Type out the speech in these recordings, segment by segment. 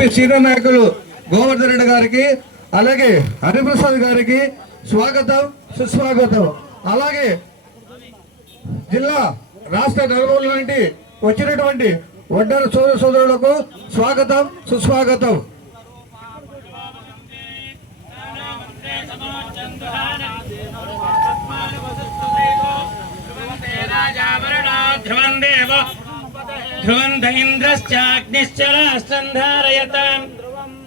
TDP senior నాయకులు గోవర్ధన్ రెడ్డి గారికి అలాగే హరిప్రసాద్ గారికి స్వాగతం సుస్వాగతం. అలాగే జిల్లా రాష్ట్ర నలుగురు నుండి వచ్చినటువంటి ఒడ్డర సోదర సోదరులకు స్వాగతం సుస్వాగతం. ధ్రువం ध्रुवम् धैन्द्रश्चाग्निश्चराश्चम्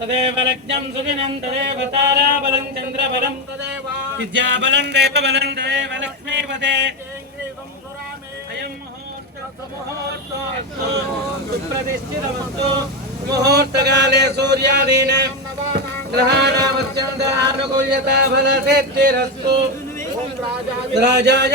तदेव लग्नम् तदेव ताराबलम् चन्द्रबलम् विद्याबलम् देवबलम् तदेव लक्ष्मीपदे सुप्रतिष्ठितमस्तु। मुहूर्तकाले सूर्यादीन। राजाय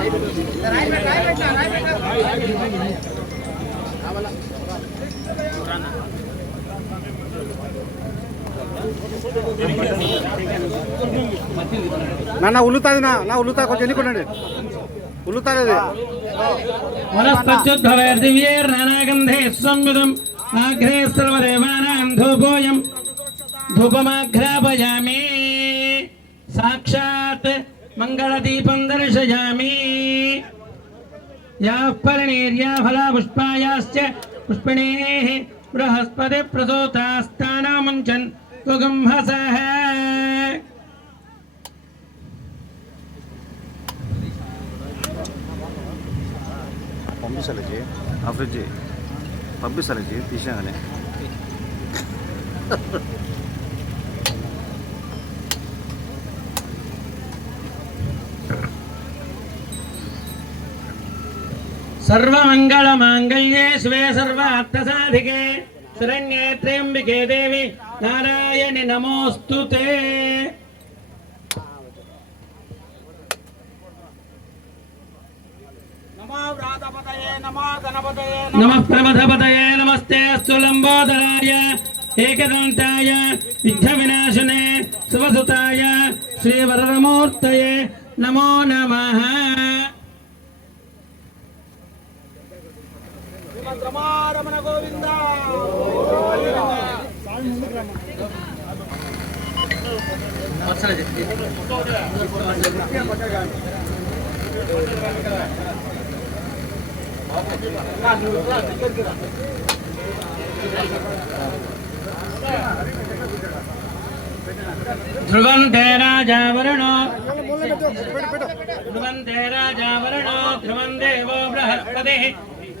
సుసంయుతం నాన్న ఉల్లుతాది నా నా ఉల్లుతా కొంచెం ఎన్నుకోండి ఉల్లుతాది అది. వనస్పత్యుద్భవ ఆఘ్రే సర్వదేవానాం ధూపోయం. ధూపమాఘ్రాపయామి. సాక్షాత్ మంగళదీపం దర్శయామి యాః పరిణీర్యా ఫలా పుష్పాయాశ్చ పుష్పిణీः బృహస్పతి ప్రసూతాస్తానాముంచన్ కుగుంహసః పంపిస్తాలే జీ ఆ ఫ్రిడ్జ్ పంపిస్తాలే జీ తీసాగానే సర్వమంగళమాంగళ్యే శివే సర్వార్థసాధికే. శరణ్యే త్ర్యంబికే దేవి నారాయణి నమోస్తు నమ ప్రమథపతయే నమస్తే స్థూలంబోధరాయ ఏకదంతాయ విఘ్న వినాశనే శివసుతాయ శ్రీవరమూర్తయే నమో నమః. ధ్రువం తే రాజా వరుణో. ధ్రువం తే రాజా వరుణో. ధ్రువం దేవో బృహస్పతి.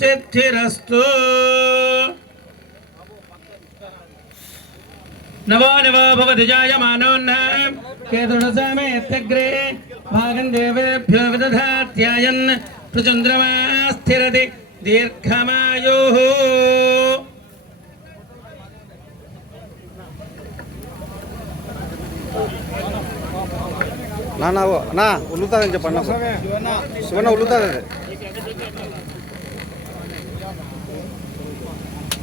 సిద్ధిరస్తు నవో నవో భవతి జాయమానోన్నాం కేతుడసామేత్యగ్రే. భాగం దేవేభ్యో విదధాత్యాయన్. ప్రచంద్రమా స్థిరతి దీర్ఘమాయుః. నా నా నా ఉల్లుతుందని చెప్పండి శివన్న ఉల్లుతుంది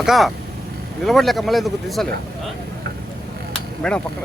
అక్క నిలబడలేక మళ్ళీ ఎందుకు తీసలే? మేడం పక్కన.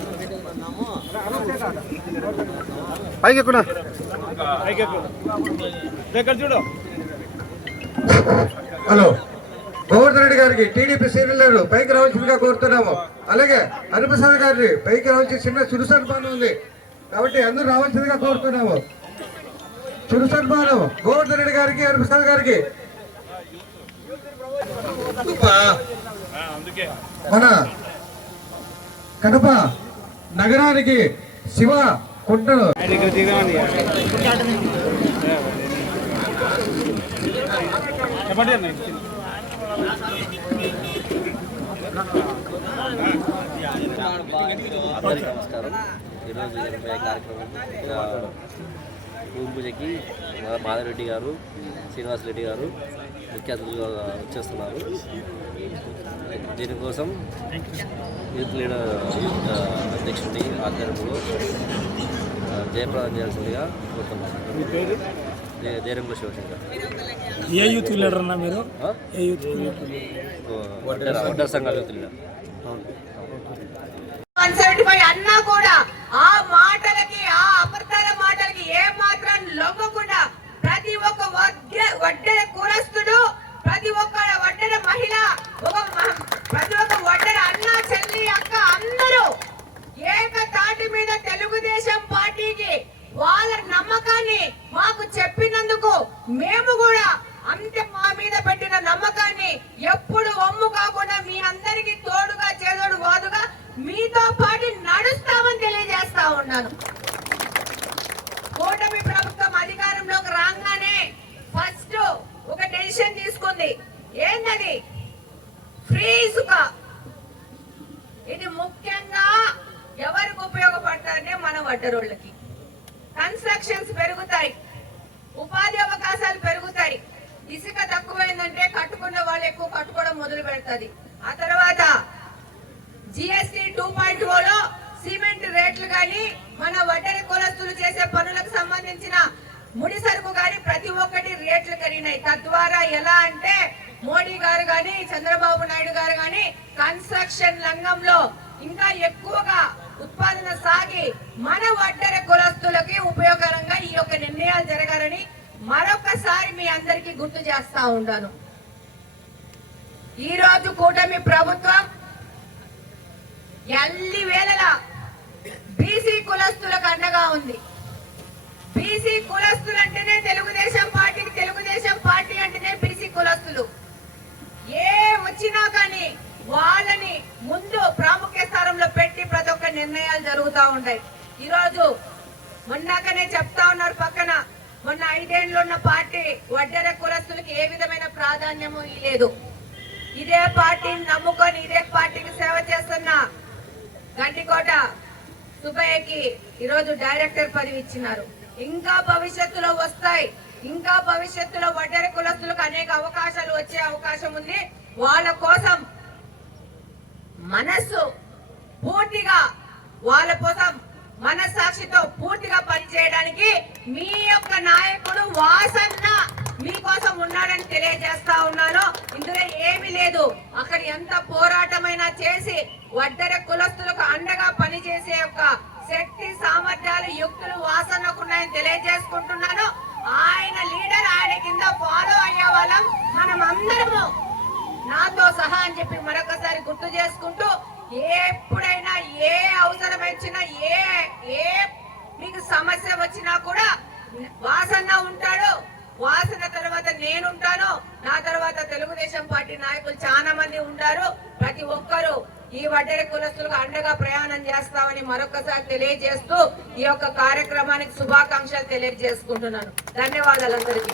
పైకి ఎక్కునా హలో గోవర్ధన్ రెడ్డి గారికి టీడీపీ సీనియర్ పైకి రావాల్సిందిగా కోరుతున్నాము. అలాగే హరిప్రసాద్ గారిని పైకి రావాల్సి చిన్న చురు సన్మానం ఉంది. కాబట్టి అందరూ రావాల్సిందిగా కోరుతున్నాము. చురు సన్మానం గోవర్ధన్ రెడ్డి గారికి హరిప్రసాద్ గారికి. మన కడప నగరానికి శివ కుంటను నమస్కారం ఈరోజు ఇరవై కార్యక్రమం భూమి పూజకి మాధవరెడ్డి గారు శ్రీనివాస్ రెడ్డి గారు ముఖ్య అతిథులుగా వచ్చేస్తున్నారు. దీనికోసం యూత్ లీడర్ అధ్యక్షుడి ఆధ్వర్యంలో జయప్రదం చేయాల్సిందిగా కోరుతున్నాను జయ జయరంగ శివశంకర్. ఏ యూత్ లీడర్ అన్నా మీరు? ఏ యూత్ వడ్డర వడ్డర సంఘాల youth leader. One seventy five అన్నా కూడా ఆ మాటలకి ఆ అబద్ధాల మాటలకి ఏ మాత్రం లొంగకుండా ప్రతి ఒక్క వడ్డ వడ్డెర కులస్తుడు ప్రతి ఒక్క వడ్డెర మహిళ ఒక మ- ప్రతి ఒక్క వడ్డెర అన్న చెల్లి అక్క అందరూ ఏక తాటి మీద తెలుగుదేశం పార్టీకి వాళ్ళ నమ్మకాన్ని మాకు చెప్పినందుకు మేము కూడా అంతే మా మీద పెట్టిన నమ్మకాన్ని ఎప్పుడు ఒమ్ము కాకుండా మీ అందరికి తోడుగా చేదోడు వాదుగా మీతో పాటు నడుస్తామని తెలియజేస్తా ఉన్నాను. కూటమి ప్రభుత్వం అధికారంలోకి రాగానే ఫస్ట్ ఒక డెసిషన్ తీసుకుంది. ఏంటది ఫ్రీ ఇసుక ఇది ముఖ్యంగా ఎవరికి ఉపయోగపడతారంటే మన వడ్డరోళ్ళకి. కన్స్ట్రక్షన్స్ పెరుగుతాయి. ఉపాధి అవకాశాలు పెరుగుతాయి. ఇసుక తక్కువైందంటే కట్టుకున్న వాళ్ళు ఎక్కువ కట్టుకోవడం మొదలు పెడుతుంది. ఆ తర్వాత జిఎస్టి టూ పాయింట్లో సిమెంట్ రేట్లు కానీ మన వడ్డరి కులస్తులు చేసే పనులకు సంబంధించిన ముడి సరుకు కానీ ప్రతి ఒక్కటి రేట్లు కలిగినాయి తద్వారా ఎలా అంటే మోడీ గారు గాని చంద్రబాబు నాయుడు గారు గాని కన్స్ట్రక్షన్ రంగంలో ఇంకా ఎక్కువగా ఉత్పాదన సాగి మన వడ్డర కులస్తులకి ఉపయోగకరంగా ఈ యొక్క విజయాలు జరగాలని మరొకసారి మీ అందరికీ గుర్తు చేస్తా ఉన్నాను ఈ రోజు కూటమి ప్రభుత్వం ఎల్లి వేళలా బీసీ కులస్తులకు అండగా ఉంది. బీసీ కులస్తులు అంటేనే తెలుగుదేశం పార్టీకి తెలుగుదేశం పార్టీ అంటేనే బీసీ కులస్తులు. ఏ వచ్చినా కానీ వాళ్ళని ముందు ప్రాముఖ్య స్థానంలో పెట్టి ప్రతి ఒక్క నిర్ణయాలు జరుగుతూ ఉంటాయి. ఈరోజు మొన్నాకనే చెప్తా ఉన్నారు పక్కన. మొన్న ఐదేళ్ళు ఉన్న పార్టీ వడ్డెర కులస్తులకి ఏ విధమైన ప్రాధాన్యము లేదు ఇదే పార్టీని నమ్ముకొని ఇదే పార్టీకి సేవ చేస్తున్న గండికోట సుబ్బయ్యకి ఈరోజు డైరెక్టర్ పదవి ఇచ్చినారు. ఇంకా భవిష్యత్తులో వస్తాయి. ఇంకా భవిష్యత్తులో వడ్డెర కులస్తులకు అనేక అవకాశాలు వచ్చే అవకాశం ఉంది. వాళ్ళ కోసం మనస్సు పూర్తిగా వాళ్ళ కోసం మనస్సాక్షితో పూర్తిగా పనిచేయడానికి మీ యొక్క నాయకుడు వాసన్న మీకోసం ఉన్నాడని తెలియజేస్తా ఉన్నాను. ఇందులో ఏమీ లేదు. అక్కడ ఎంత పోరాటమైనా చేసి వడ్డర కులస్తులకు అండగా పనిచేసే యొక్క శక్తి సామర్థ్యాలు యుక్తులు వాసనకున్నాయని తెలియజేసుకుంటున్నాను. ఆయన లీడర్ ఆయన కింద ఫాలో అయ్యే వాళ్ళం మనం అందరము నాతో సహా అని చెప్పి మరొకసారి గుర్తు చేసుకుంటూ ఎప్పుడైనా ఏ అవసరం వచ్చినా ఏ ఏ మీకు సమస్య వచ్చినా కూడా వాసన్న ఉంటాడు. వాసన తర్వాత నేనుంటాను నా తర్వాత తెలుగుదేశం పార్టీ నాయకులు చాలా మంది ఉంటారు. ప్రతి ఒక్కరూ ఈ వడ్డెర కులస్తులకు అండగా ప్రయాణం చేస్తామని మరొకసారి తెలియజేస్తూ ఈ యొక్క కార్యక్రమానికి శుభాకాంక్షలు తెలియజేసుకుంటున్నాను. ధన్యవాదాలు అందరికీ